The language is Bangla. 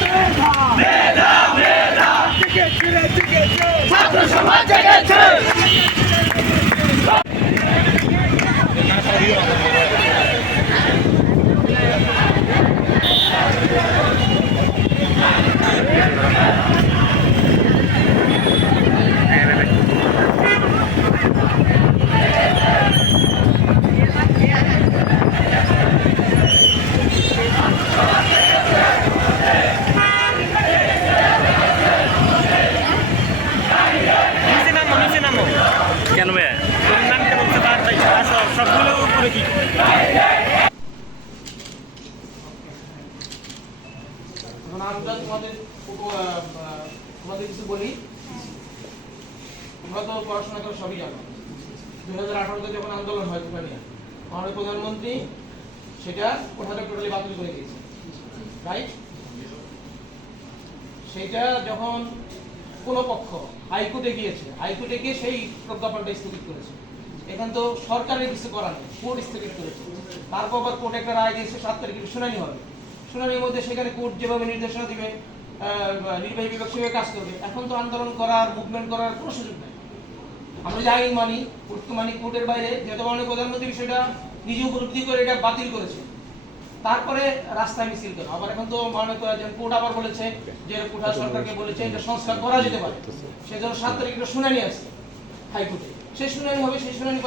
মেধা মেধা মেধা টিকে টিকে টিকে ছাত্র সমাজ জেগেছে। নামটা বলতে পারবে সবগুলো উপরে কি আমরা তোমাদের তোমাদের কিছু বলি তোমরা তো পড়াশোনা করে সবই জানো দুই হাজার আঠারোতে যখন আন্দোলন হয় তোমরা নিয়ে আমাদের প্রধানমন্ত্রী সেটা ওঠাটা টোটালি বাতিল করে দিয়েছে রাইট সেটা যখন কোনো পক্ষ হাইকোর্টে গিয়েছে। হাইকোর্টে গিয়ে সেই প্রজ্ঞাপনটা স্থগিত করেছে। এখান তো সরকারের কিছু করার নেই, কোর্ট স্থগিত করেছে। তারপর আবার কোর্ট একটা রায় দিয়েছে, সাত তারিখে শুনানি হবে। শুনানির মধ্যে সেখানে কোর্ট যেভাবে নির্দেশনা দিবে নির্বাহী বিভাগ সেভাবে কাজ করবে, এখন তো আন্দোলন করার মুভমেন্ট করার কোনো সুযোগ নেই। আমরা যে আইন মানি কোর্ট মানি কোর্টের বাইরে, যেহেতু মাননীয় প্রধানমন্ত্রী বিষয়টা নিজে উপলব্ধি করে এটা বাতিল করেছে। তারপরে রাস্তায় মিছিল কেন? আবার এখন তো মাননীয় একজন কোর্ট আবার বলেছে যে কোটা সরকারকে বলেছে এটা সংস্কার করা যেতে পারে। সেজন্য সাত তারিখ শুনানি আসছে হাইকোর্টে। সেই শুনানি হবে, সেই শুনানি